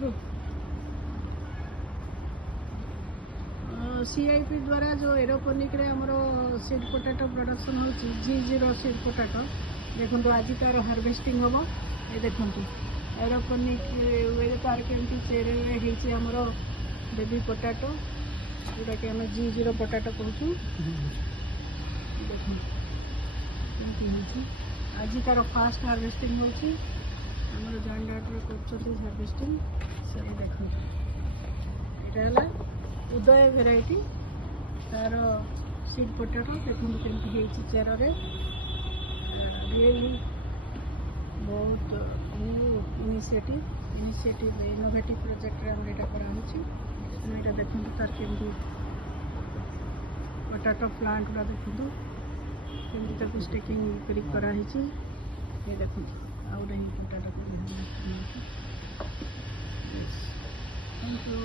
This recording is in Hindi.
उपरू सीआईपी द्वारा जो एरोपोनिक रे हमरो सीड पोटैटो प्रोडक्शन होची जी0 सीड पोटैटो देखो आज तार हार्वेस्टिंग हम ये देखो एरोपोनिक वे तार केमती चेरे होती हमरो बेबी पोटैटो जोटा कि आम जी0 पोटैटो कहूँ देखो आज तार फास्ट हार्वेस्टिंग होची हमरो जॉइंट कर हार्वेस्टिंग सब देखो यहाँ उदय भेराइटी तार सीड पोटैटो देखो केमती चेर रियली बहुत न्यू इनिशिएटिव इनोवेटिव प्रोजेक्ट रे हम कराई देखो तार केमती पोटैटो प्लांट गुड़ा देखो केमती स्टेकिंग कराई ये देखो आउ पोटैटो थैंक यू।